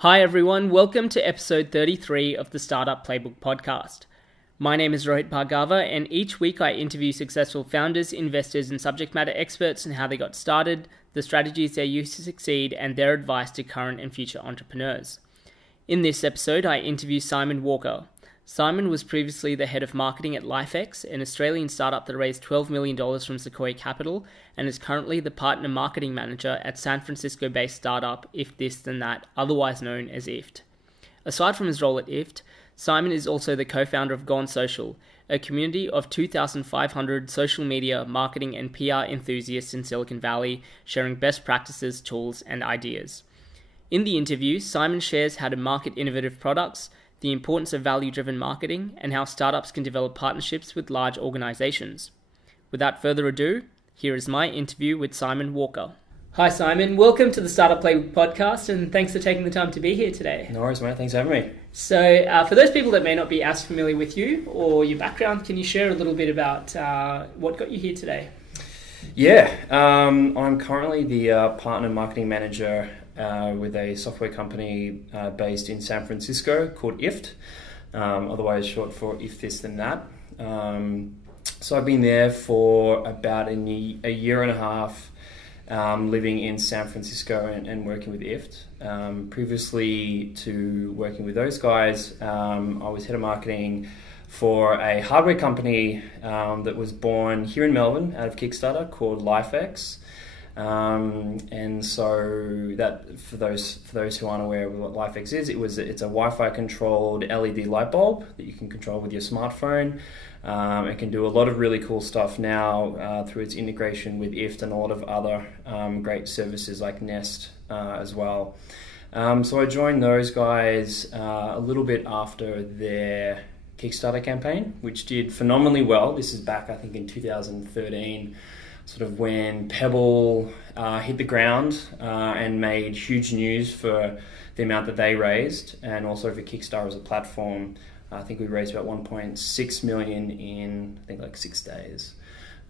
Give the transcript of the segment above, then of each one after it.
Hi everyone, welcome to episode 33 of the Startup Playbook podcast. My name is Rohit Bhargava, and each week I interview successful founders, investors, and subject matter experts on how they got started, the strategies they use to succeed, and their advice to current and future entrepreneurs. In this episode, I interview Simon Walker. Simon was previously the head of marketing at LIFX, an Australian startup that raised $12 million from Sequioa Capital, and is currently the partner marketing manager at San Francisco-based startup If This Then That, otherwise known as IFT. Aside from his role at IFT, Simon is also the co-founder of GaN Social, a community of 2,500 social media, marketing, and PR enthusiasts in Silicon Valley, sharing best practices, tools, and ideas. In the interview, Simon shares how to market innovative products, the importance of value-driven marketing, and how startups can develop partnerships with large organizations. Without further ado, here is my interview with Simon Walker. Hi Simon, welcome to the Startup Playbook podcast, and thanks for taking the time to be here today. No worries, mate. Thanks for having me. So for those people that may not be as familiar with you or your background, can you share a little bit about what got you here today? Yeah, I'm currently the partner marketing manager with a software company based in San Francisco called IFT, otherwise short for If This Then That. So I've been there for about a year and a half, living in San Francisco and working with IFT. Previously to working with those guys, I was head of marketing for a hardware company that was born here in Melbourne out of Kickstarter called LIFX. And so that for those who aren't aware of what LIFX is, it's a Wi-Fi controlled LED light bulb that you can control with your smartphone. It can do a lot of really cool stuff now through its integration with IFT and a lot of other great services like Nest as well. So I joined those guys a little bit after their Kickstarter campaign, which did phenomenally well. This is back, I think, in 2013, sort of when Pebble hit the ground and made huge news for the amount that they raised, and also for Kickstarter as a platform. I think we raised about 1.6 million in, I think, like 6 days.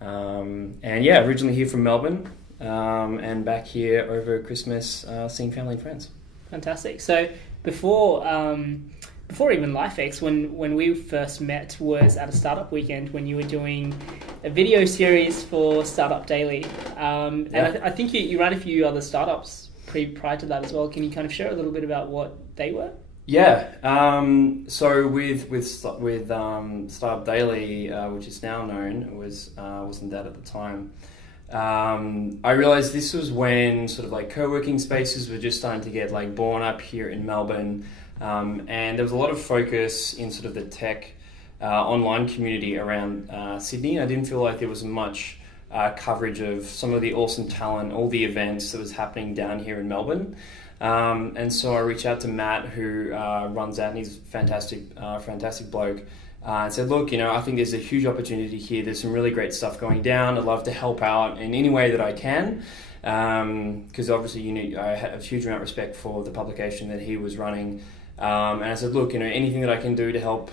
And yeah, originally here from Melbourne, and back here over Christmas, seeing family and friends. Fantastic. So before even LifeX, when we first met was at a startup weekend when you were doing a video series for Startup Daily. And I think you ran a few other startups prior to that as well. Can you kind of share a little bit about what they were? Yeah. So with Startup Daily, which is now known, it wasn't that at the time. I realized this was when sort of like co-working spaces were just starting to get like born up here in Melbourne. And there was a lot of focus in sort of the tech online community around Sydney. I didn't feel like there was much coverage of some of the awesome talent, all the events that was happening down here in Melbourne. And so I reached out to Matt, who runs that, and he's a fantastic bloke. And said, look, I think there's a huge opportunity here. There's some really great stuff going down. I'd love to help out in any way that I can. Because obviously, I have a huge amount of respect for the publication that he was running. And I said, look, anything that I can do to help,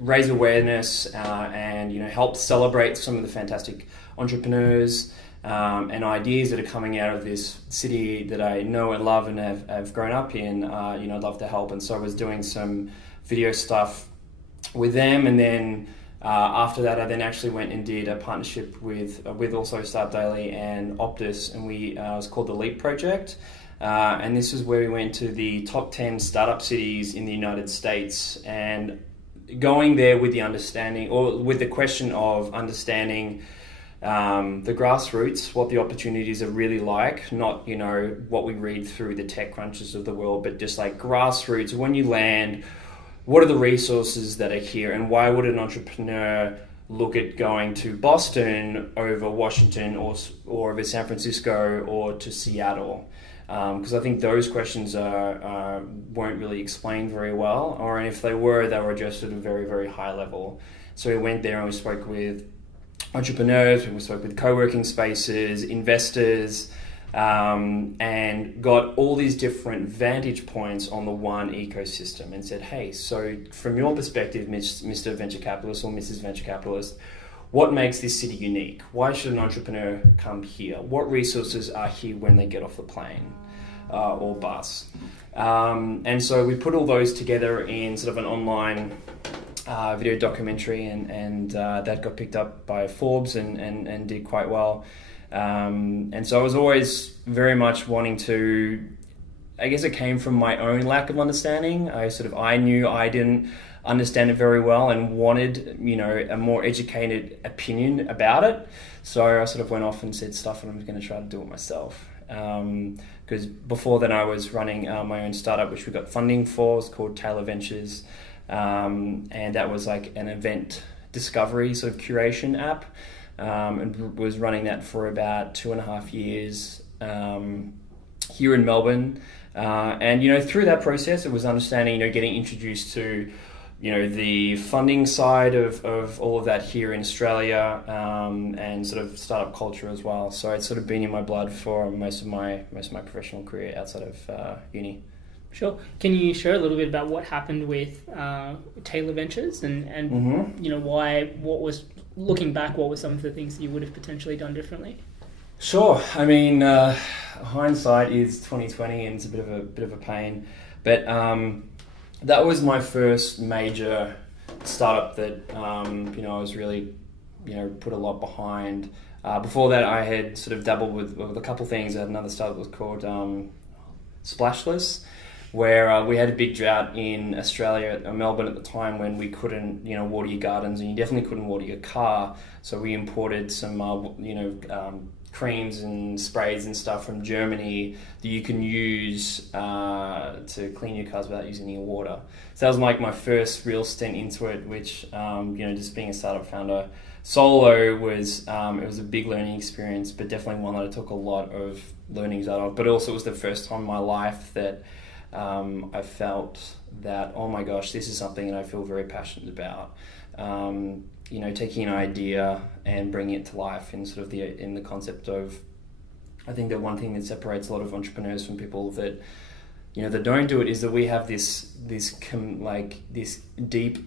raise awareness and, help celebrate some of the fantastic entrepreneurs and ideas that are coming out of this city that I know and love and have grown up in, I'd love to help. And so I was doing some video stuff with them. And then after that, I then actually went and did a partnership with also Startup Daily and Optus, and it was called the LEAP Project. And this is where we went to the top 10 startup cities in the United States, and going there with the understanding, or with the question of understanding the grassroots, what the opportunities are really like, not, what we read through the tech crunches of the world, but just like grassroots. When you land, what are the resources that are here, and why would an entrepreneur look at going to Boston over Washington or over San Francisco or to Seattle? Because I think those questions weren't really explained very well, or if they were just at a very, very high level. So we went there and we spoke with entrepreneurs, we spoke with co-working spaces, investors, and got all these different vantage points on the one ecosystem, and said, hey, so from your perspective, Mr. Venture Capitalist or Mrs. Venture Capitalist, what makes this city unique? Why should an entrepreneur come here? What resources are here when they get off the plane? or bust. And so we put all those together in sort of an online video documentary, and that got picked up by Forbes and did quite well. And so I was always very much wanting to, I guess it came from my own lack of understanding. I knew I didn't understand it very well and wanted, a more educated opinion about it. So I sort of went off and said stuff, and I'm going to try to do it myself. Because before then I was running my own startup, which we got funding for. It's called Taylor Ventures. And that was like an event discovery sort of curation app. And was running that for about 2.5 years here in Melbourne. And, through that process, it was understanding, getting introduced to, the funding side of all of that here in Australia, and sort of startup culture as well. So it's sort of been in my blood for most of my professional career outside of uni. Sure. Can you share a little bit about what happened with Taylor Ventures and what was, looking back, what were some of the things that you would have potentially done differently? Sure. I mean, hindsight is 2020, and it's a bit of a pain, but that was my first major startup that I was really put a lot behind. Before that, I had sort of dabbled with a couple things. I had another startup that was called Splashless, where we had a big drought in Australia, Melbourne at the time, when we couldn't, water your gardens, and you definitely couldn't water your car. So we imported some, creams and sprays and stuff from Germany that you can use to clean your cars without using any water. So that was like my first real stint into it, which, just being a startup founder solo was, it was a big learning experience, but definitely one that I took a lot of learnings out of. But also it was the first time in my life that I felt that, oh my gosh, this is something that I feel very passionate about. Taking an idea and bringing it to life in sort of in the concept of, I think that one thing that separates a lot of entrepreneurs from people that, that don't do it, is that we have this deep,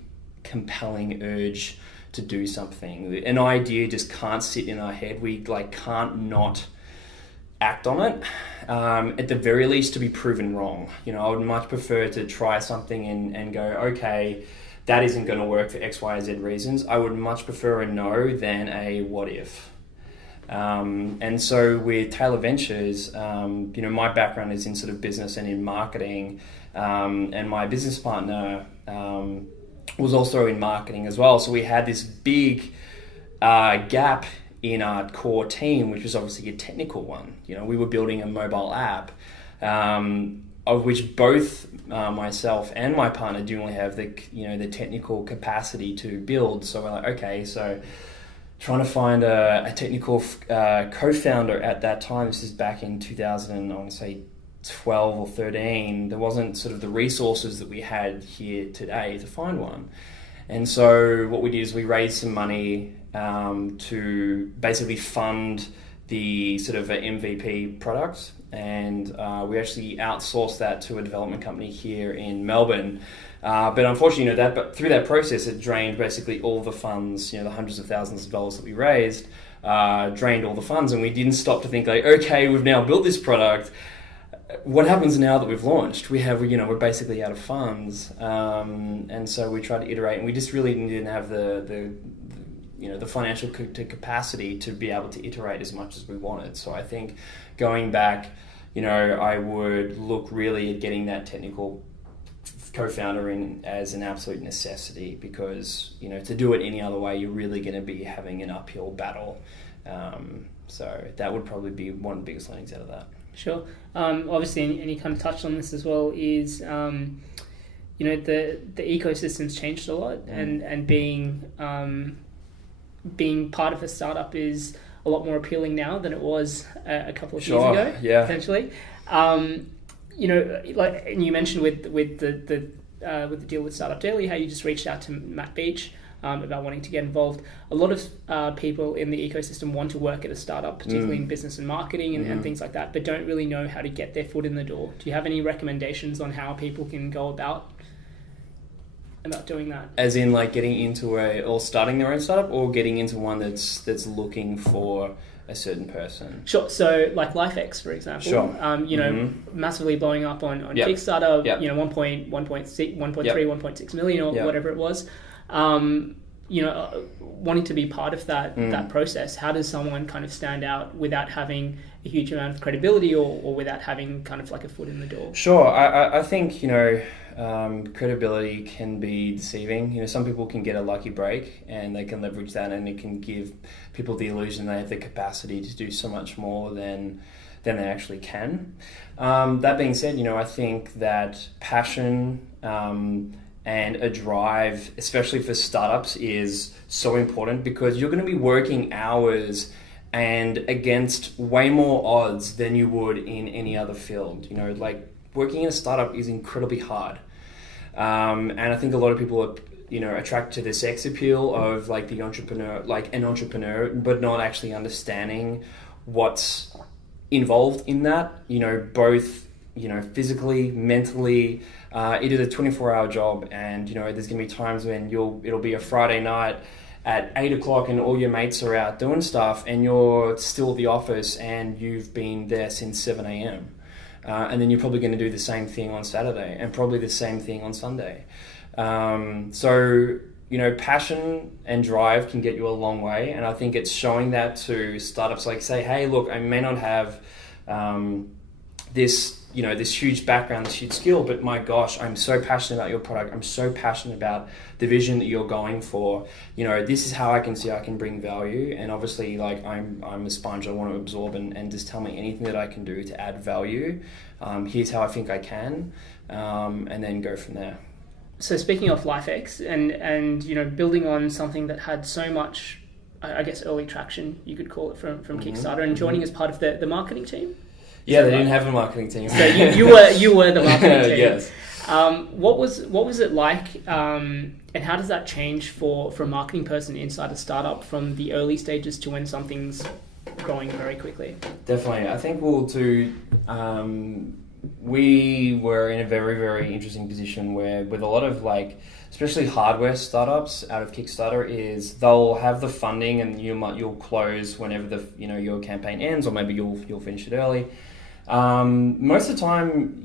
compelling urge to do something. An idea just can't sit in our head. We can't not act on it, at the very least to be proven wrong. I would much prefer to try something and go, okay, that isn't going to work for X, Y, Z reasons. I would much prefer a no than a what if. And so with Taylor Ventures, my background is in sort of business and in marketing, and my business partner was also in marketing as well. So we had this big gap in our core team, which was obviously a technical one. We were building a mobile app, of which both myself and my partner didn't really have the technical capacity to build. So we're like, okay, so trying to find a technical co-founder at that time. This is back in 2000, I want to say 12 or 13. There wasn't sort of the resources that we had here today to find one. And so what we did is we raised some money to basically fund the sort of MVP product, and we actually outsourced that to a development company here in Melbourne. But unfortunately, but through that process, it drained basically all the funds, the hundreds of thousands of dollars that we raised, drained all the funds, and we didn't stop to think okay, we've now built this product. What happens now that we've launched? We're basically out of funds, and so we tried to iterate, and we just really didn't have the financial capacity to be able to iterate as much as we wanted. So I think going back, I would look really at getting that technical co-founder in as an absolute necessity, because to do it any other way, you're really going to be having an uphill battle. So that would probably be one of the biggest learnings out of that. Sure. Obviously, and you kind of touched on this as well, is the ecosystem's changed a lot, and being part of a startup is a lot more appealing now than it was a couple of years ago, potentially. And you mentioned with the deal with Startup Daily, how you just reached out to Matt Beach about wanting to get involved. A lot of people in the ecosystem want to work at a startup, particularly in business and marketing and things like that, but don't really know how to get their foot in the door. Do you have any recommendations on how people can go about doing that? As in, getting into or starting their own startup, or getting into one that's looking for a certain person. Sure. So like LIFX, for example, Sure. Massively blowing up on Yep. Kickstarter, Yep. 1.3, 1.6 million or Yep. whatever it was. Wanting to be part of that process, how does someone kind of stand out without having a huge amount of credibility or without having kind of like a foot in the door? Sure. I think, credibility can be deceiving. Some people can get a lucky break and they can leverage that, and it can give people the illusion they have the capacity to do so much more than they actually can. That being said, I think that passion and a drive, especially for startups, is so important, because you're going to be working hours and against way more odds than you would in any other field. Like working in a startup is incredibly hard. And I think a lot of people are, attracted to the sex appeal of like the entrepreneur, like an entrepreneur, but not actually understanding what's involved in that, both, physically, mentally. It is a 24-hour job, and, there's going to be times when it'll be a Friday night at 8 o'clock and all your mates are out doing stuff and you're still at the office and you've been there since 7 a.m. And then you're probably going to do the same thing on Saturday and probably the same thing on Sunday. So, passion and drive can get you a long way. And I think it's showing that to startups, like say, hey, look, I may not have this huge background, this huge skill, but my gosh, I'm so passionate about your product. I'm so passionate about the vision that you're going for. This is how I can see I can bring value. And obviously, like I'm a sponge. I want to absorb and just tell me anything that I can do to add value. Here's how I think I can, and then go from there. So speaking of LIFX and building on something that had so much, I guess, early traction, you could call it, from Kickstarter, and joining as part of the marketing team. Yeah, they didn't have a marketing team. So you were the marketing team. Yes. What was it like, and how does that change for a marketing person inside a startup from the early stages to when something's growing very quickly? Definitely. I think we were in a very, very interesting position where, with a lot of especially hardware startups out of Kickstarter, is they'll have the funding and you'll close whenever your campaign ends, or maybe you'll finish it early. Most of the time,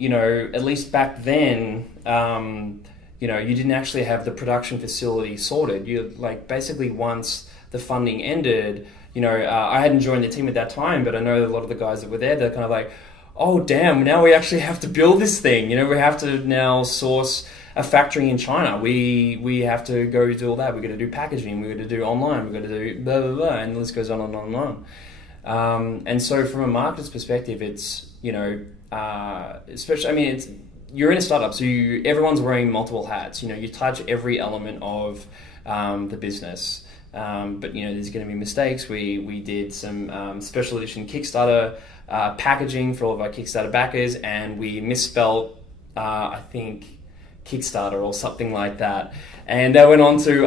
at least back then, you didn't actually have the production facility sorted. You basically, once the funding ended, I hadn't joined the team at that time, but I know a lot of the guys that were there, they're kind of like, oh damn, now we actually have to build this thing. We have to now source a factory in China. We have to go do all that. We've got to do packaging. We've got to do online. We've got to do blah, blah, blah. And the list goes on and on and on. And so from a marketer's perspective, it's, especially, you're in a startup, so everyone's wearing multiple hats. You touch every element of the business. But, there's going to be mistakes. We did some special edition Kickstarter packaging for all of our Kickstarter backers, and we misspelled, I think, Kickstarter or something like that, and that went on to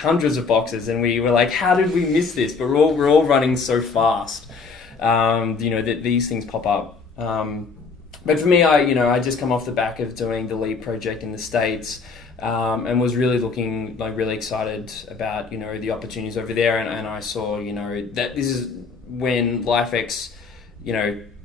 hundreds of boxes, and we were like, how did we miss this? But we're all running so fast, that these things pop up. But for me, I just come off the back of doing the LEAP project in the States, and was really looking really excited about the opportunities over there, and I saw that this is when LIFX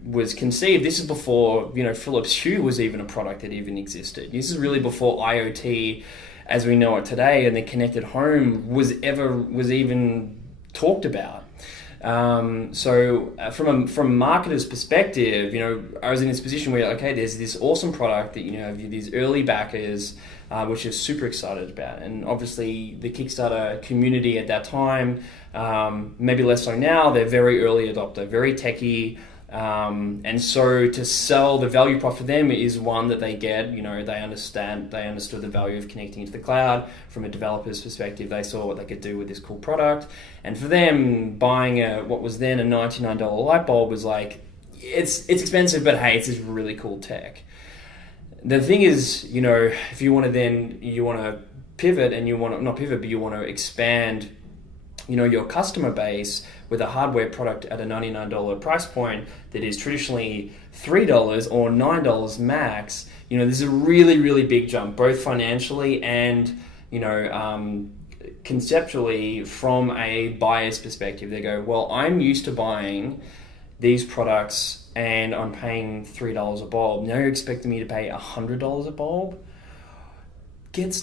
was conceived. This is before, Philips Hue was even a product that even existed. This is really before IoT, as we know it today, and the connected home was even talked about. So from a marketer's perspective, I was in this position where, okay, there's this awesome product that, have these early backers, which is super excited about. And obviously the Kickstarter community at that time, maybe less so now, they're very early adopter, very techie. And so to sell the value prop for them is one that they get, they understood the value of connecting into the cloud. From a developer's perspective, they saw what they could do with this cool product. And for them, buying what was then a $99 light bulb was like, it's expensive, but hey, it's this really cool tech. The thing is, if you want to pivot, and you want to expand, your customer base with a hardware product at a $99 price point that is traditionally $3 or $9 max, there's a really, really big jump, both financially and, conceptually, from a buyer's perspective, they go, well, I'm used to buying these products and I'm paying $3 a bulb. Now you're expecting me to pay $100 a bulb?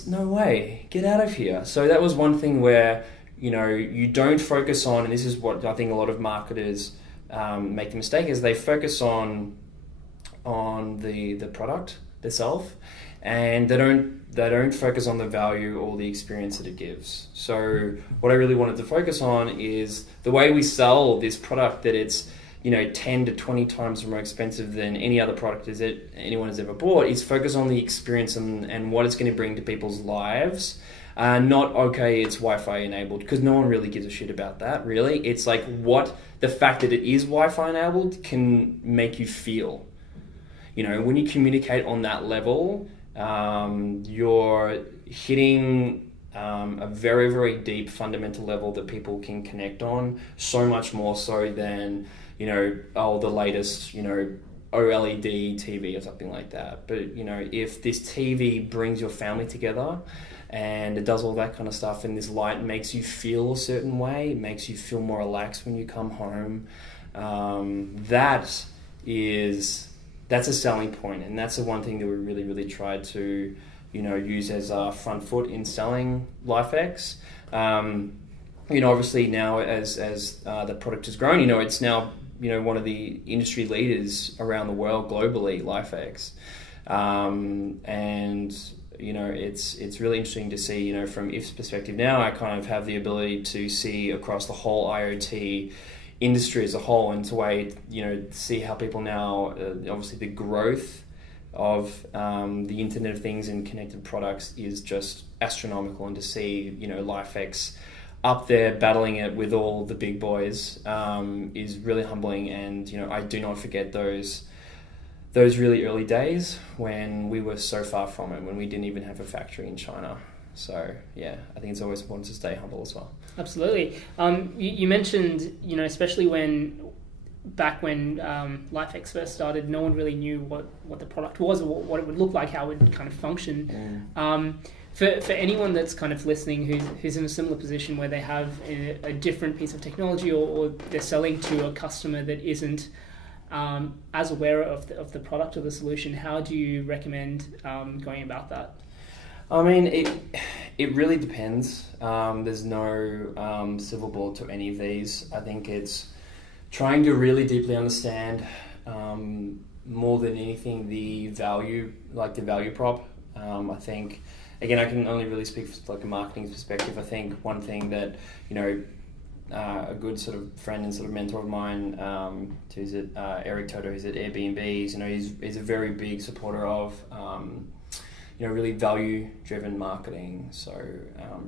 No way. Get out of here. So that was one thing where, you don't focus on, and this is what I think a lot of marketers make the mistake, is they focus on the product itself, and they don't focus on the value or the experience that it gives. So what I really wanted to focus on is the way we sell this product, that it's 10 to 20 times more expensive than any other product anyone has ever bought, is focus on the experience and what it's going to bring to people's lives. Not, okay, it's Wi-Fi enabled, because no one really gives a shit about that, really. It's like what the fact that it is Wi-Fi enabled can make you feel. When you communicate on that level, you're hitting a very, very deep fundamental level that people can connect on, so much more so than, the latest, OLED TV or something like that. But, if this TV brings your family together and it does all that kind of stuff, and this light makes you feel a certain way, it makes you feel more relaxed when you come home, that's a selling point. And that's the one thing that we really, really tried to, use as our front foot in selling LIFX. Obviously now as the product has grown, it's now, one of the industry leaders around the world globally, LIFX. And it's really interesting to see, from IF's perspective now, I kind of have the ability to see across the whole IoT industry as a whole, and to see how people now, obviously the growth of the Internet of Things and connected products is just astronomical, and to see, LIFX up there battling it with all the big boys is really humbling. And, I do not forget those really early days when we were so far from it, when we didn't even have a factory in China. So, yeah, I think it's always important to stay humble as well. Absolutely. You mentioned, especially back when LIFX first started, no one really knew what the product was or what it would look like, how it would kind of function. For anyone that's kind of listening who's in a similar position where they have a different piece of technology, or they're selling to a customer that isn't as aware of the product or the solution, how do you recommend going about that? I mean, it really depends. There's no silver bullet to any of these. I think it's trying to really deeply understand, more than anything, the value prop. I think, again, I can only really speak from a marketing perspective. I think one thing that, a good sort of friend and sort of mentor of mine, who's at Eric Toto, who's at Airbnb, he's a very big supporter of, really value-driven marketing. So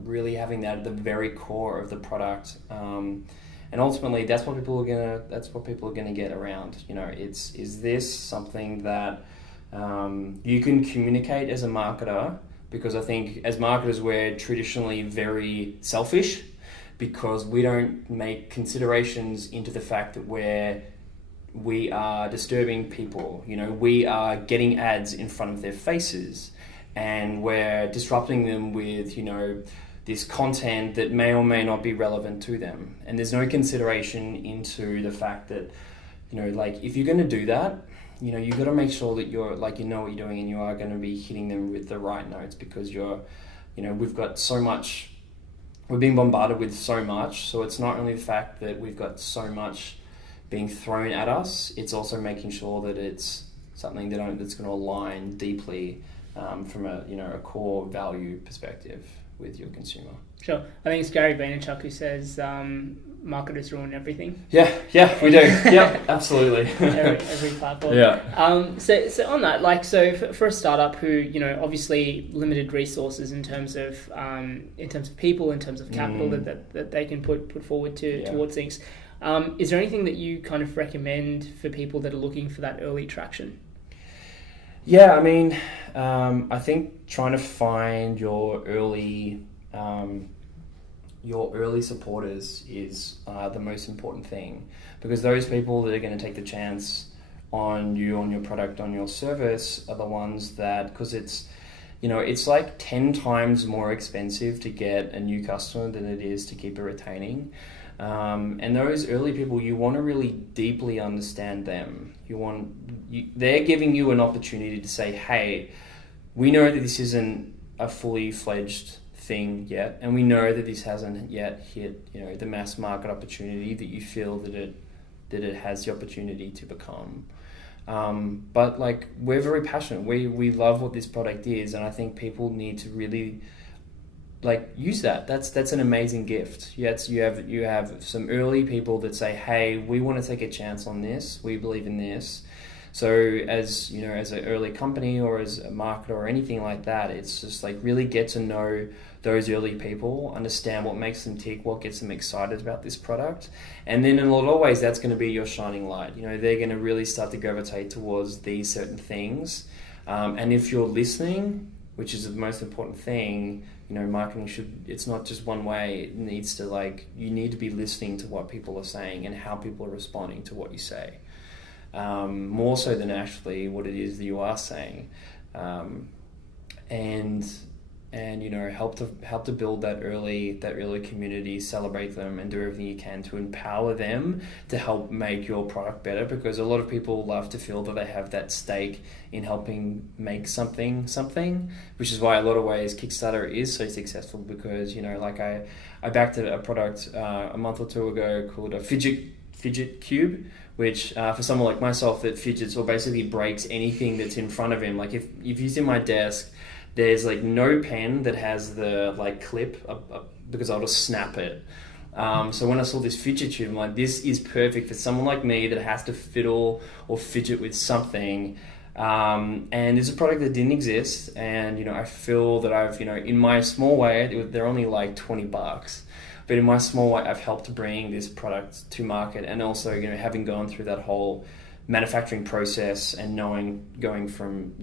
really having that at the very core of the product, and ultimately that's what people are gonna get around. Is this something that you can communicate as a marketer? Because I think as marketers we're traditionally very selfish, because we don't make considerations into the fact that we are disturbing people. We are getting ads in front of their faces, and we're disrupting them with, this content that may or may not be relevant to them. And there's no consideration into the fact that, if you're going to do that, you've got to make sure that you're, what you're doing, and you are going to be hitting them with the right notes, because we've got so much, we're being bombarded with so much. So it's not only the fact that we've got so much being thrown at us, it's also making sure that it's something that's going to align deeply from a core value perspective with your consumer. Sure. I think it's Gary Vaynerchuk who says marketers ruin everything. Yeah, we do. Yeah, absolutely. every platform. Yeah. So on that, for a startup who, obviously limited resources in terms of people, in terms of capital that they can put forward towards things, is there anything that you kind of recommend for people that are looking for that early traction? Yeah, I mean, I think trying to find your early supporters is the most important thing, because those people that are going to take the chance on you, on your product, on your service, are the ones that, because it's, it's like 10 times more expensive to get a new customer than it is to keep a retaining. And those early people, you want to really deeply understand them. They're giving you an opportunity to say, hey, we know that this isn't a fully fledged thing yet, and we know that this hasn't yet hit, the mass market opportunity that you feel that it has the opportunity to become. But like, we're very passionate. We love what this product is, and I think people need to really use that. That's an amazing gift. Yes, you have some early people that say, hey, we want to take a chance on this. We believe in this. So as as an early company or as a marketer or anything like that, it's just really get to know those early people, understand what makes them tick, what gets them excited about this product. And then in a lot of ways, that's going to be your shining light. They're going to really start to gravitate towards these certain things. And if you're listening, which is the most important thing, marketing it's not just one way. It needs to you need to be listening to what people are saying and how people are responding to what you say. More so than actually what it is that you are saying. And help to build that early community, celebrate them, and do everything you can to empower them to help make your product better, because a lot of people love to feel that they have that stake in helping make something, which is why a lot of ways Kickstarter is so successful, because I backed a product a month or two ago called a fidget cube, which for someone like myself that fidgets or basically breaks anything that's in front of him. If you see my desk, there's no pen that has the clip because I'll just snap it. So when I saw this fidget tube, I'm like, this is perfect for someone like me that has to fiddle or fidget with something. And it's a product that didn't exist, and I feel that I've in my small way, they're only $20, but in my small way, I've helped to bring this product to market, and also having gone through that whole manufacturing process and going from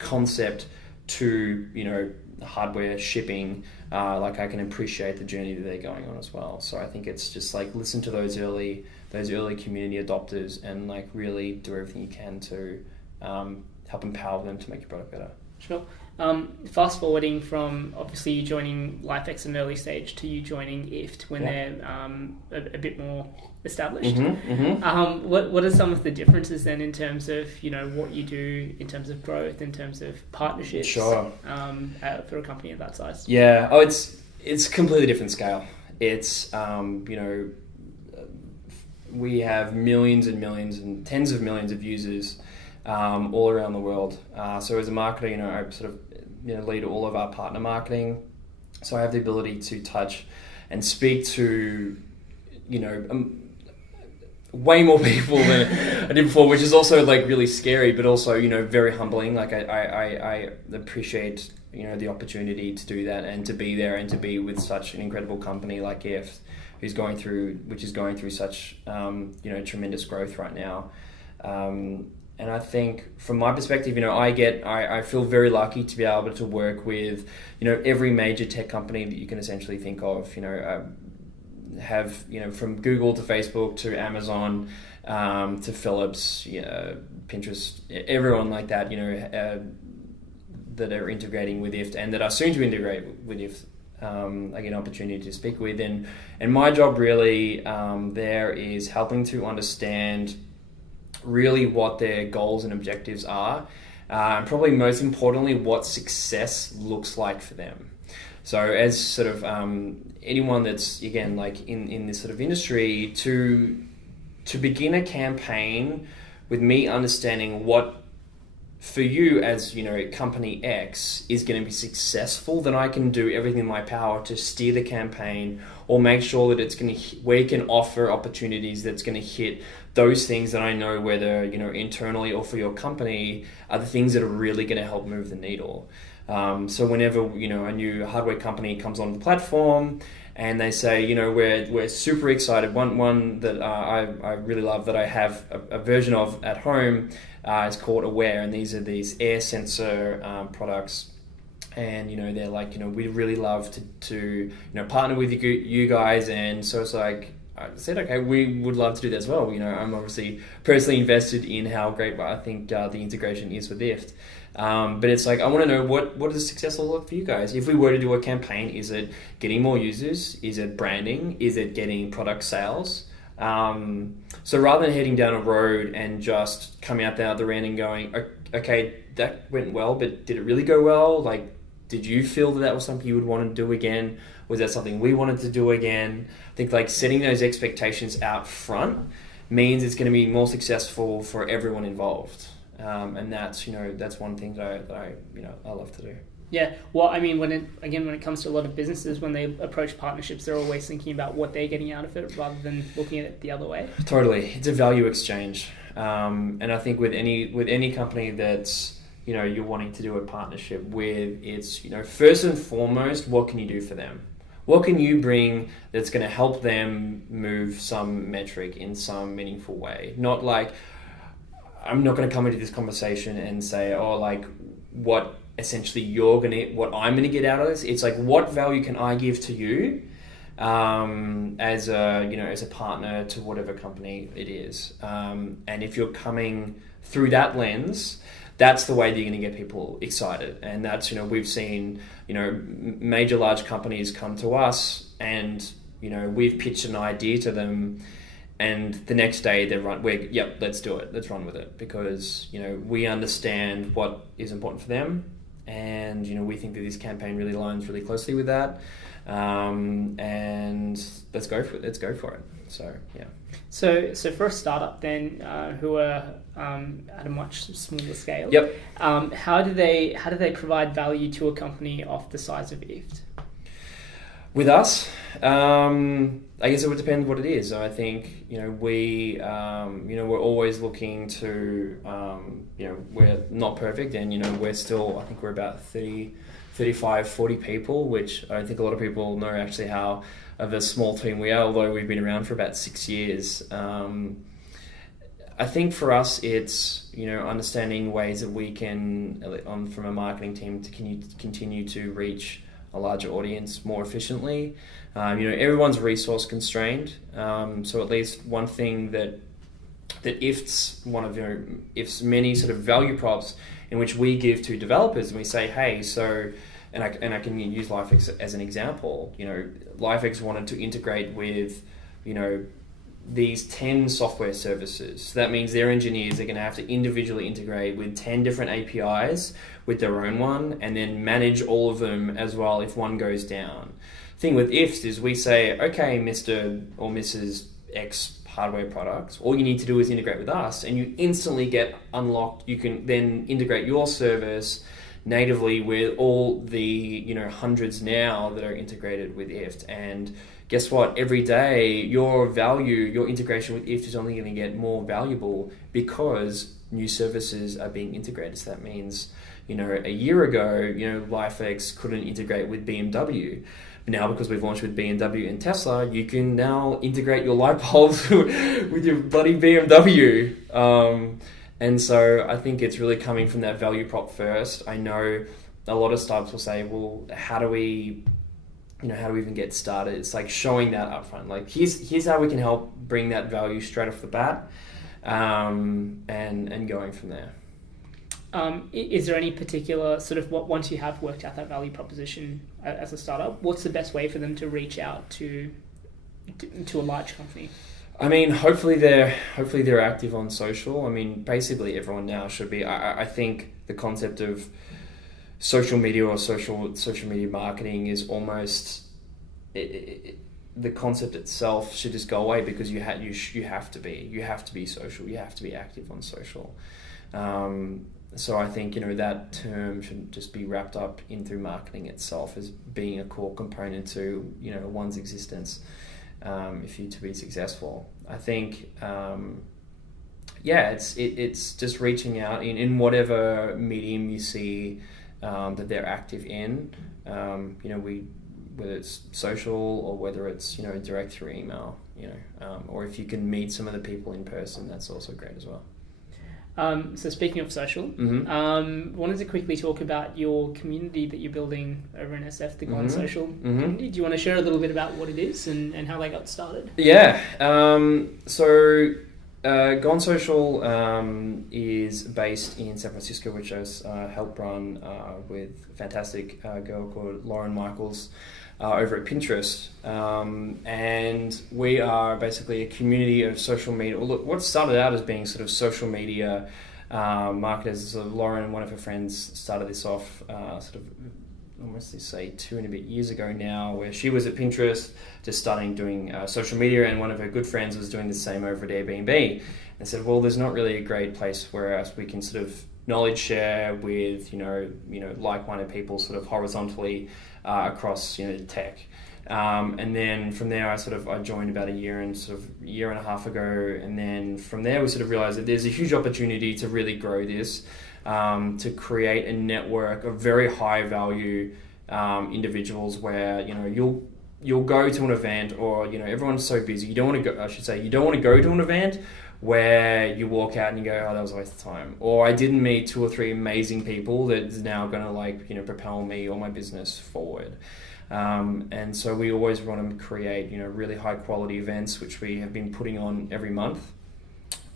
concept to hardware shipping, I can appreciate the journey that they're going on as well. So I think it's just listen to those early community adopters and really do everything you can to help empower them to make your product better. Sure. Fast forwarding from obviously you joining LIFX in an early stage to you joining IFT when they're a bit more established. What are some of the differences then in terms of what you do in terms of growth, in terms of partnerships? Sure. For a company of that size. Yeah. Oh, it's completely different scale. It's we have millions and millions and tens of millions of users all around the world. So as a marketer, I sort of lead all of our partner marketing. So I have the ability to touch and speak to way more people than I did before, which is also really scary, but also very humbling. I appreciate the opportunity to do that and to be there and to be with such an incredible company like IFT, which is going through such tremendous growth right now. And I think from my perspective, I feel very lucky to be able to work with, every major tech company that you can essentially think of, have, from Google to Facebook to Amazon, to Philips, Pinterest, everyone like that, that are integrating with IFT and that are soon to integrate with IFT. I get an opportunity to speak with, and my job really there is helping to understand really what their goals and objectives are, and probably most importantly, what success looks like for them. So as sort of anyone that's, again, in this sort of industry, to begin a campaign with me understanding what for you as company X is going to be successful, then I can do everything in my power to steer the campaign or make sure that it's going to we can offer opportunities that's going to hit those things that I know, whether internally or for your company, are the things that are really going to help move the needle. So whenever a new hardware company comes on the platform and they say we're super excited, one that I really love that I have a version of at home. It's called Aware, and these are these air sensor products, and they're we really love to partner with you guys, and so it's I said, okay, we would love to do that as well. I'm obviously personally invested in how great I think the integration is with IFT. But it's like, I want to know what does success look for you guys? If we were to do a campaign, is it getting more users? Is it branding? Is it getting product sales? So rather than heading down a road and just coming out the other end and going, okay, that went well, but did it really go well? Like, did you feel that was something you would want to do again? Was that something we wanted to do again? I think like setting those expectations out front means it's going to be more successful for everyone involved. And that's one thing that I love to do. Yeah, well, I mean, when it comes to a lot of businesses, when they approach partnerships, they're always thinking about what they're getting out of it rather than looking at it the other way. Totally, it's a value exchange, and I think with any company that's you're wanting to do a partnership with, it's first and foremost, what can you do for them? What can you bring that's going to help them move some metric in some meaningful way? Not like, I'm not going to come into this conversation and say, what essentially what I'm going to get out of this. It's like, what value can I give to you as a partner to whatever company it is. And if you're coming through that lens, that's the way that you're going to get people excited. And that's, we've seen, major large companies come to us and, we've pitched an idea to them, and the next day let's do it. Let's run with it, because, we understand what is important for them. And, we think that this campaign really aligns really closely with that. And let's go for it. So, yeah. So for a startup then, who are at a much smaller scale, yep. How do they provide value to a company of the size of IFT? With us, I guess it would depend what it is. I think we're always looking to we're not perfect, and we're still, I think we're about 35, 40 people, which I don't think a lot of people know actually how of a small team we are, although we've been around for about 6 years. I think for us, it's understanding ways that we can, from a marketing team, to continue to reach a larger audience more efficiently. Everyone's resource constrained, so at least one thing that IFT's one of IFT's many sort of value props in which we give to developers, and we say, hey, so. And I can use LIFX as an example. LIFX wanted to integrate with, these 10 software services. So that means their engineers are going to have to individually integrate with 10 different APIs with their own one, and then manage all of them as well if one goes down. Thing with IFTs is we say, okay, Mr. or Mrs. X hardware products, all you need to do is integrate with us, and you instantly get unlocked. You can then integrate your service natively with all the hundreds now that are integrated with IFT. And guess what? Every day your integration with IFT is only going to get more valuable because new services are being integrated. So that means a year ago LIFX couldn't integrate with BMW. Now, because we've launched with BMW and Tesla, you can now integrate your light bulbs with your bloody BMW. And so I think it's really coming from that value prop first. I know a lot of startups will say, well, how do we even get started? It's like showing that up front. Like, here's how we can help bring that value straight off the bat, and going from there. Is there any particular sort of, once you have worked out that value proposition as a startup, what's the best way for them to reach out to a large company? I mean, hopefully they're active on social. I mean, basically everyone now should be. I think the concept of social media or social media marketing is almost the concept itself should just go away, because you have to be social. You have to be active on social. So I think that term should just be wrapped up into marketing itself as being a core component to one's existence. If you to be successful, I think, it's just reaching out in whatever medium you see that they're active in. Whether it's social or whether it's direct through email, or if you can meet some of the people in person, that's also great as well. So speaking of social, wanted to quickly talk about your community that you're building over in SF, the GaN Social community. Do you want to share a little bit about what it is and how they got started? Yeah. So GaN Social is based in San Francisco, which I helped run with a fantastic girl called Lauren Michaels over at Pinterest. And we are basically a community of social media. Well, look, what started out as being sort of social media marketers. So Lauren, one of her friends, started this off sort of almost, let's say, 2.5 years ago now, where she was at Pinterest just starting doing social media, and one of her good friends was doing the same over at Airbnb. And said, well, there's not really a great place where we can sort of knowledge share with like-minded people sort of horizontally across tech. And then from there, I joined about a year and a half ago, and then from there we sort of realized that there's a huge opportunity to really grow this, to create a network of very high value individuals where you'll go to an event, or everyone's so busy, you don't want to go to an event where you walk out and you go, oh, that was a waste of time, or I didn't meet 2 or 3 amazing people that's now going to propel me or my business forward. And so we always want to create really high quality events, which we have been putting on every month,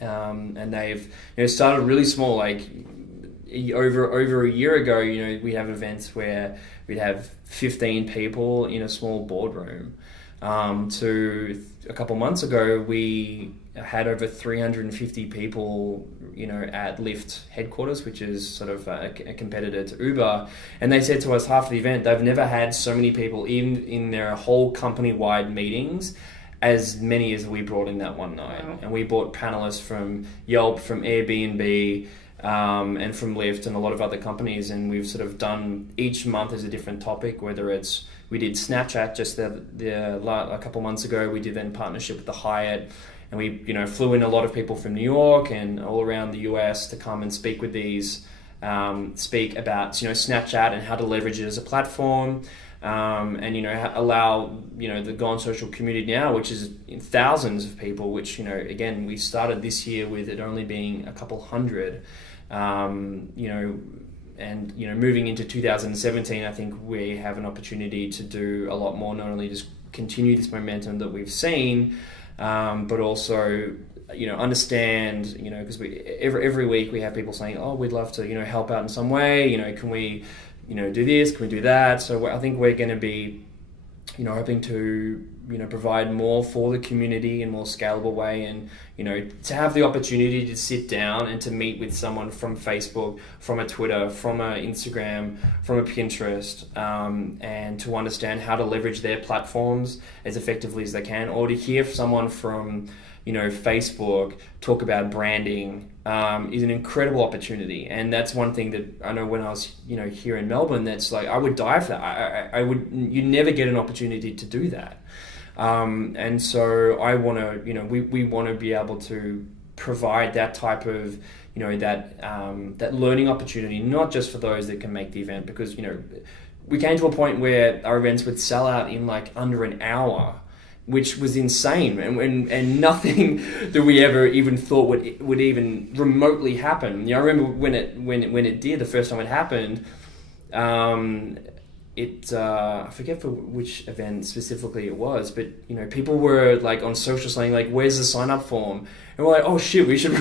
and they've started really small. Like over a year ago, we have events where we'd have 15 people in a small boardroom. To a couple months ago, we had over 350 people, at Lyft headquarters, which is sort of a competitor to Uber. And they said to us after the event, they've never had so many people in their whole company-wide meetings, as many as we brought in that one night. Wow. And we brought panelists from Yelp, from Airbnb, and from Lyft, and a lot of other companies. And we've sort of done each month as a different topic, whether it's, we did Snapchat just a couple months ago. We did then partnership with the Hyatt, and we flew in a lot of people from New York and all around the US to come and speak with these, speak about Snapchat and how to leverage it as a platform, and allow the GaN Social community now, which is in thousands of people, which again we started this year with it only being a couple hundred, and moving into 2017, I think we have an opportunity to do a lot more, not only just continue this momentum that we've seen, but also understand, because every week we have people saying, oh, we'd love to help out in some way, can we do this, can we do that? So I think we're going to be hoping to provide more for the community in a more scalable way, and to have the opportunity to sit down and to meet with someone from Facebook, from a Twitter, from a Instagram, from a Pinterest, and to understand how to leverage their platforms as effectively as they can, or to hear someone from Facebook talk about branding, is an incredible opportunity. And that's one thing that I know when I was here in Melbourne, that's like I would die for that. You never get an opportunity to do that. And so I want to, we want to be able to provide that type of, that learning opportunity, not just for those that can make the event, because, we came to a point where our events would sell out in like under an hour, which was insane, and nothing that we ever even thought would even remotely happen. I remember when it did, the first time it happened, I forget for which event specifically it was, but people were like on social saying like, "Where's the sign up form?" And we're like, "Oh shit, we should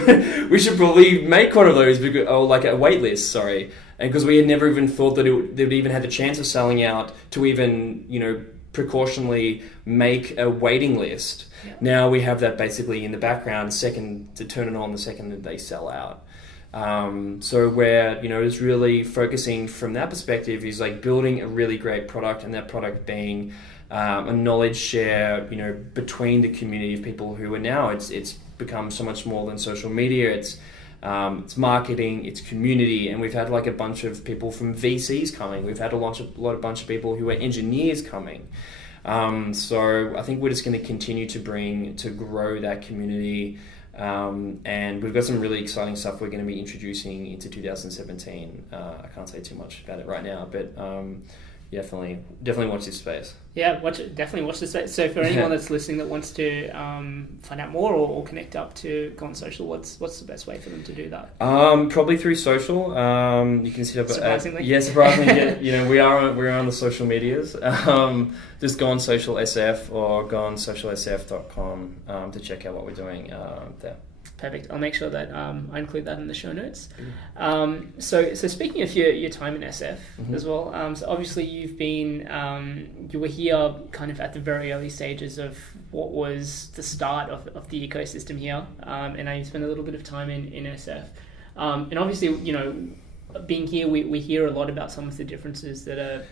probably make one of those, because like a wait list, sorry." And because we had never even thought that they would even have a chance of selling out, to even precautionally make a waiting list. Yeah. Now we have that basically in the background, second to turn it on the second that they sell out. So where is really focusing from that perspective is like building a really great product, and that product being a knowledge share between the community of people who are now, it's become so much more than social media. It's marketing, it's community, and we've had like a bunch of people from VCs coming. We've had a bunch of people who are engineers coming. So I think we're just going to continue to grow that community, and we've got some really exciting stuff we're going to be introducing into 2017. I can't say too much about it right now, but definitely watch this space. Yeah, definitely watch this space. So for anyone that's listening that wants to find out more or connect up to GaN Social, what's the best way for them to do that? Probably through social. You can see up surprisingly. Surprisingly. We're on the social medias. Just GaN Social SF or GaNSocialSF.com to check out what we're doing there. Perfect. I'll make sure that I include that in the show notes. So speaking of your time in SF as well, so obviously you were here kind of at the very early stages of what was the start of the ecosystem here, and I spent a little bit of time in SF. And obviously, being here, we hear a lot about some of the differences that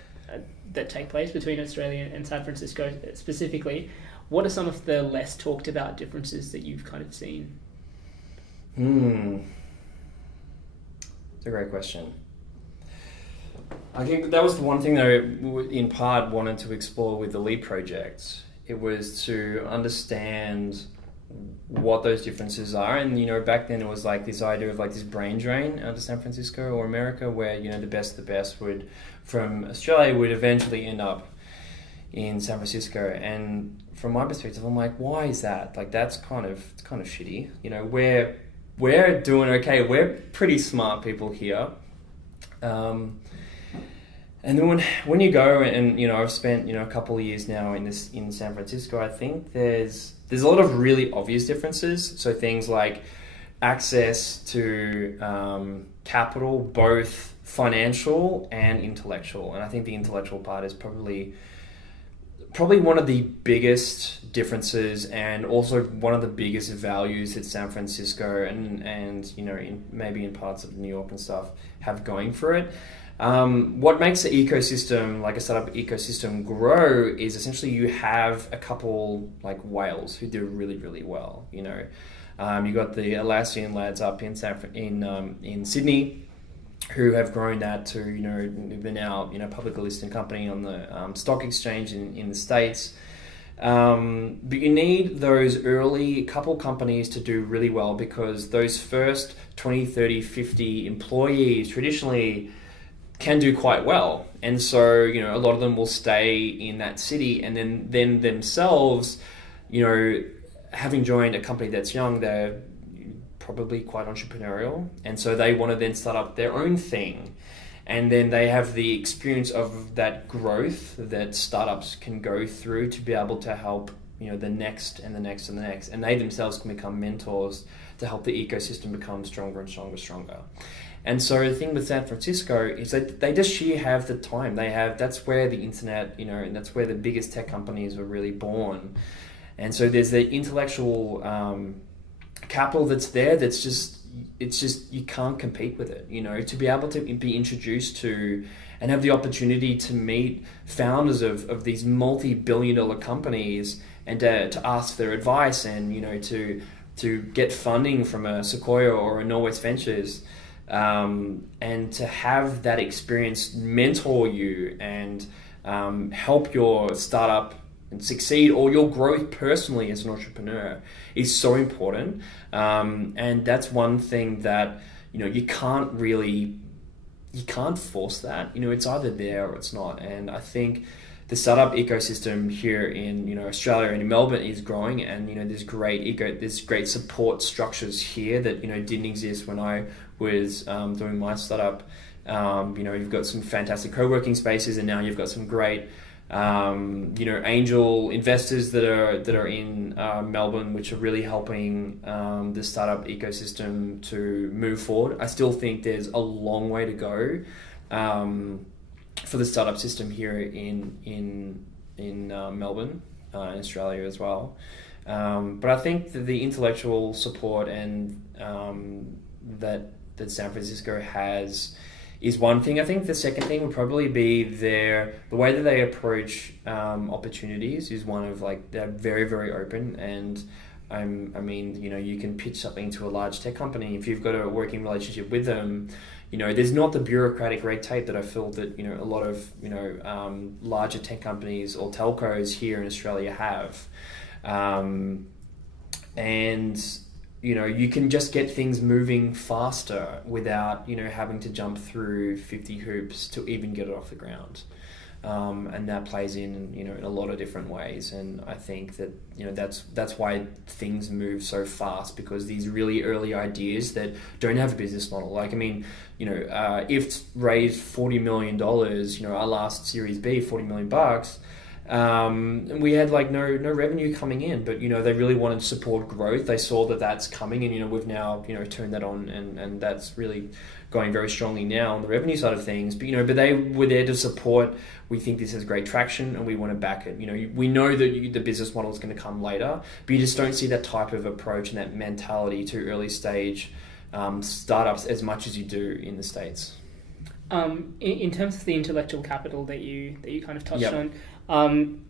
take place between Australia and San Francisco specifically. What are some of the less talked about differences that you've kind of seen? It's a great question. I think that was the one thing that I, in part, wanted to explore with the LEAD project. It was to understand what those differences are, and back then it was like this idea of like this brain drain out of San Francisco or America, where the best would from Australia would eventually end up in San Francisco. And from my perspective, I'm like, why is that? Like, it's kind of shitty. We're doing okay. We're pretty smart people here. And then when you go and, I've spent, a couple of years now in San Francisco, I think there's a lot of really obvious differences. So things like access to capital, both financial and intellectual. And I think the intellectual part is probably one of the biggest differences, and also one of the biggest values that San Francisco and maybe in parts of New York and stuff have going for it. What makes the ecosystem, like a startup ecosystem, grow is essentially you have a couple like whales who do really, really well. You got the Atlassian lads up in Sydney, who have grown that to, they're now, publicly listed company on the stock exchange in the States. But you need those early couple companies to do really well, because those first 20, 30, 50 employees traditionally can do quite well. And so, a lot of them will stay in that city, and then themselves, having joined a company that's young, they're probably quite entrepreneurial, and so they want to then start up their own thing, and then they have the experience of that growth that startups can go through to be able to help the next and the next and the next, and they themselves can become mentors to help the ecosystem become stronger and stronger. And so the thing with San Francisco is that they just have the time. That's where the internet, and that's where the biggest tech companies were really born. And so there's the intellectual capital that's there, it's just you can't compete with it. To be able to be introduced to and have the opportunity to meet founders of these multi-billion-dollar companies, and to ask their advice, and to get funding from a Sequioa or a Norwest Ventures, and to have that experience mentor you and help your startup and succeed, or your growth personally as an entrepreneur, is so important. And that's one thing that, you can't force that. It's either there or it's not. And I think the startup ecosystem here in, Australia and in Melbourne is growing, and, there's great support structures here that, didn't exist when I was doing my startup. You've got some fantastic co-working spaces, and now you've got some great angel investors that are in Melbourne, which are really helping the startup ecosystem to move forward. I still think there's a long way to go for the startup system here in Melbourne, in Australia as well. But I think that the intellectual support and that San Francisco has is one thing. I think the second thing would probably be the way that they approach opportunities is one of they're very, very open, and you can pitch something to a large tech company if you've got a working relationship with them. There's not the bureaucratic red tape that I feel that a lot of larger tech companies or telcos here in Australia have, and you can just get things moving faster without, having to jump through 50 hoops to even get it off the ground. And that plays in a lot of different ways. And I think that, that's why things move so fast, because these really early ideas that don't have a business model, IFT raised $40 million, our last Series B, $40 million, We had like no revenue coming in, but they really wanted to support growth. They saw that that's coming, and we've now turned that on, and that's really going very strongly now on the revenue side of things. But they were there to support. We think this has great traction, and we want to back it. We know that the business model is going to come later, but you just don't see that type of approach and that mentality to early stage startups as much as you do in the States. In terms of the intellectual capital that you kind of touched Yep. on,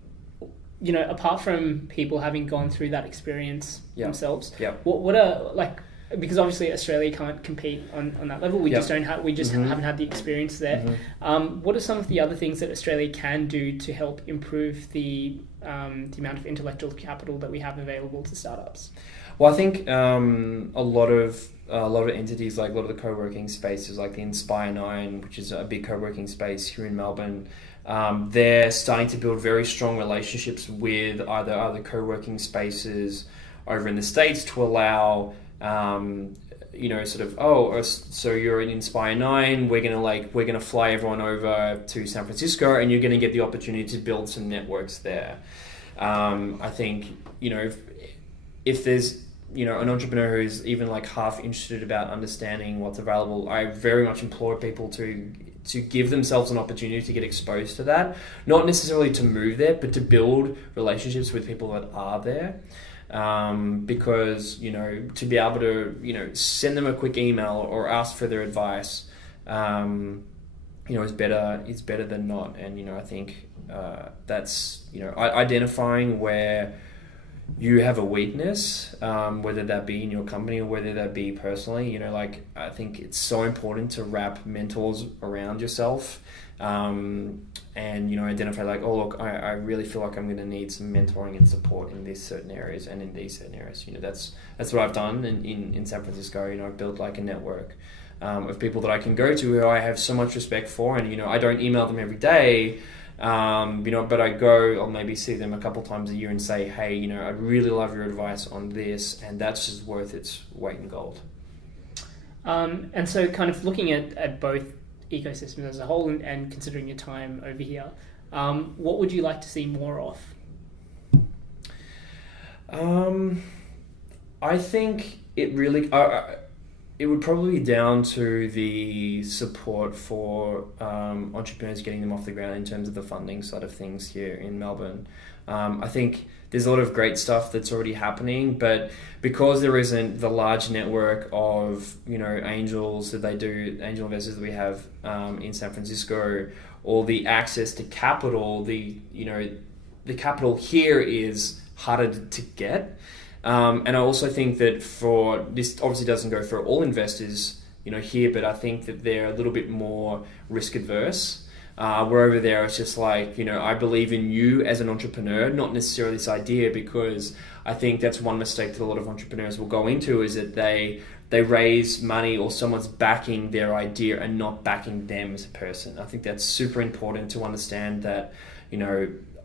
apart from people having gone through that experience themselves, what are because obviously Australia can't compete on that level. We just don't have haven't had the experience there. What are some of the other things that Australia can do to help improve the amount of intellectual capital that we have available to startups? Well, I think a lot of entities, like a lot of the co-working spaces, like the Inspire 9, which is a big co-working space here in Melbourne, they're starting to build very strong relationships with either other co-working spaces over in the States to allow, so you're in Inspire 9, we're gonna fly everyone over to San Francisco, and you're gonna get the opportunity to build some networks there. I think if there's an entrepreneur who's even half interested about understanding what's available, I very much implore people to give themselves an opportunity to get exposed to that, not necessarily to move there, but to build relationships with people that are there. Because to be able to send them a quick email or ask for their advice is better than not. And I think that's identifying where you have a weakness, whether that be in your company or whether that be personally. I think it's so important to wrap mentors around yourself, and identify I really feel like I'm going to need some mentoring and support in these certain areas and in these certain areas. That's what I've done in San Francisco. I've built a network of people that I can go to who I have so much respect for, and I don't email them every day. But I'll maybe see them a couple times a year and say, hey, I'd really love your advice on this, and that's just worth its weight in gold. And so kind of looking at both ecosystems as a whole and considering your time over here, what would you like to see more of? I think it really... it would probably be down to the support for entrepreneurs, getting them off the ground in terms of the funding side of things here in Melbourne. I think there's a lot of great stuff that's already happening, but because there isn't the large network of angel investors that we have in San Francisco, or the access to capital, the capital here is harder to get. And I also think that for this, obviously doesn't go for all investors, here, but I think that they're a little bit more risk adverse. Where over there, it's just I believe in you as an entrepreneur, not necessarily this idea, because I think that's one mistake that a lot of entrepreneurs will go into, is that they raise money or someone's backing their idea and not backing them as a person. I think that's super important to understand that,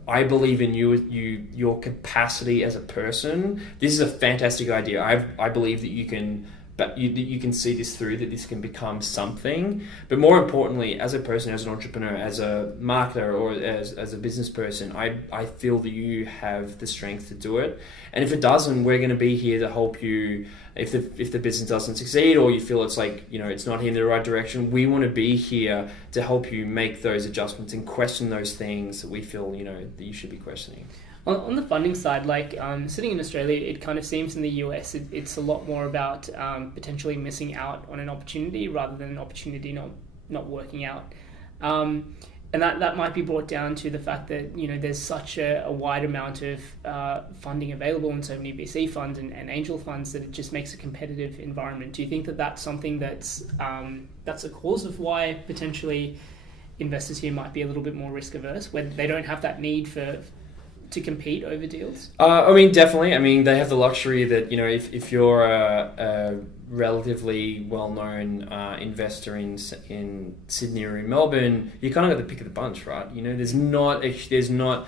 I believe in your capacity as a person. This is a fantastic idea. I believe that you can see this through, that this can become something. But more importantly, as a person, as an entrepreneur, as a marketer, or as a business person, I feel that you have the strength to do it. And if it doesn't, we're going to be here to help you. If the business doesn't succeed, or you feel it's it's not in the right direction, we want to be here to help you make those adjustments and question those things that we feel that you should be questioning. On the funding side, sitting in Australia, it kind of seems in the US it's a lot more about potentially missing out on an opportunity rather than an opportunity not working out. And that might be brought down to the fact that there's such a wide amount of funding available, and so many VC funds and angel funds, that it just makes a competitive environment. Do you think that that's something that's a cause of why potentially investors here might be a little bit more risk averse, when they don't have that need to compete over deals? Definitely. They have the luxury that, if you're a relatively well-known investor in Sydney or in Melbourne, you kind of got the pick of the bunch, right? There's not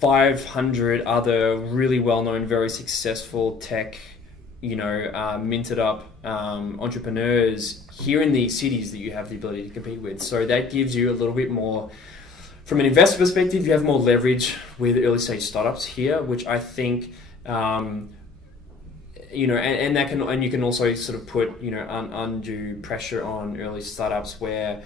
500 other really well-known, very successful tech, minted up entrepreneurs here in these cities that you have the ability to compete with. So that gives you a little bit more from an investor perspective, you have more leverage with early stage startups here, which I think, and you can also sort of put, undue pressure on early startups where,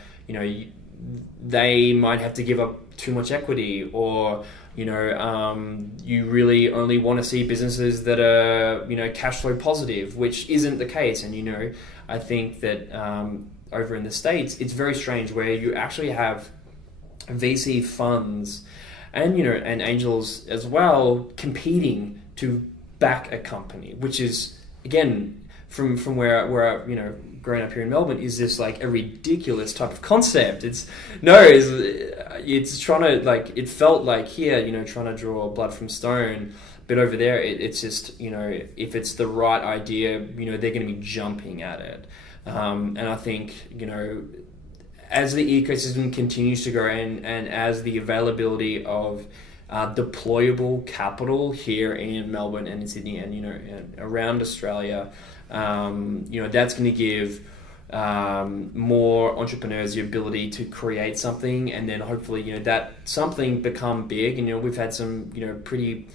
they might have to give up too much equity, or you really only want to see businesses that are cash flow positive, which isn't the case. And I think that over in the States, it's very strange where you actually have VC funds and and angels as well competing to back a company, which is, again, from where growing up here in Melbourne, is this like a ridiculous type of concept. It's trying to, like, it felt like here, trying to draw blood from stone, but over there it's just, if it's the right idea, they're going to be jumping at it. And I think, as the ecosystem continues to grow and as the availability of deployable capital here in Melbourne and in Sydney and around Australia, that's going to give more entrepreneurs the ability to create something, and then hopefully that something become big. And we've had some pretty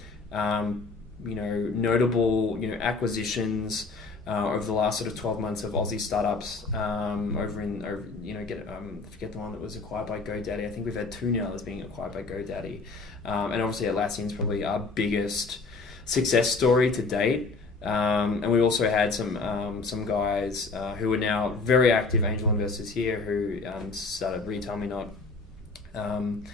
notable acquisitions over the last sort of 12 months of Aussie startups forget the one that was acquired by GoDaddy. I think we've had two now that's being acquired by GoDaddy, and obviously Atlassian's probably our biggest success story to date. And we also had some guys who are now very active angel investors here who started Retail Me Not, and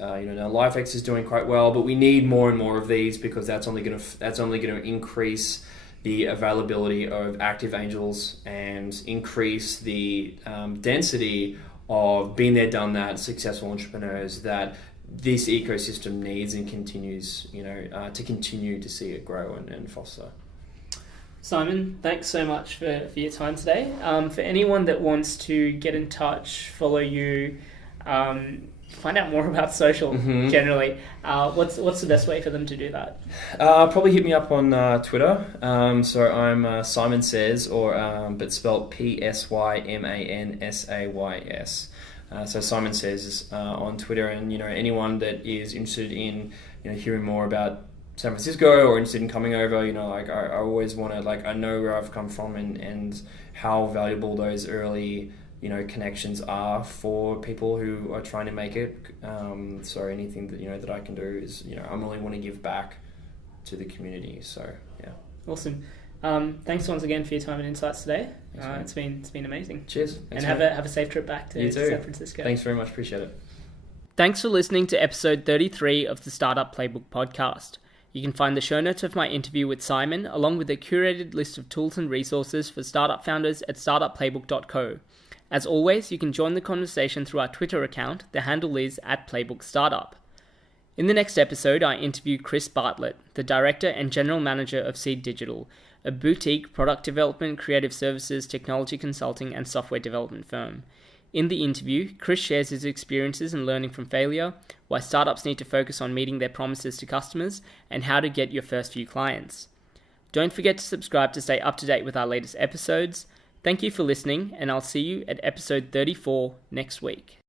now LIFX is doing quite well. But we need more and more of these, because that's only going to increase the availability of active angels and increase the density of been there, done that, successful entrepreneurs that this ecosystem needs and continues, to continue to see it grow and foster. Simon, thanks so much for your time today. For anyone that wants to get in touch, follow you, find out more about social generally, what's the best way for them to do that? Probably hit me up on Twitter. So I'm Simon Says, but spelled PSYMANSAYS. So Simon Says on Twitter, and anyone that is interested in hearing more about San Francisco or interested in coming over, I always want to, I know where I've come from and how valuable those early connections are for people who are trying to make it. So anything that that I can do is I really want to give back to the community. So yeah. Awesome. Thanks once again for your time and insights today. It's been amazing. Cheers. Thanks, and have a safe trip back to San Francisco. Thanks very much. Appreciate it. Thanks for listening to episode 33 of the Startup Playbook podcast. You can find the show notes of my interview with Simon, along with a curated list of tools and resources for startup founders at startupplaybook.co. As always, you can join the conversation through our Twitter account. The handle is @PlaybookStartup. In the next episode, I interview Chris Bartlett, the Director and General Manager of Seed Digital, a boutique product development, creative services, technology consulting, and software development firm. In the interview, Chris shares his experiences and learning from failure, why startups need to focus on meeting their promises to customers, and how to get your first few clients. Don't forget to subscribe to stay up to date with our latest episodes. Thank you for listening, and I'll see you at episode 34 next week.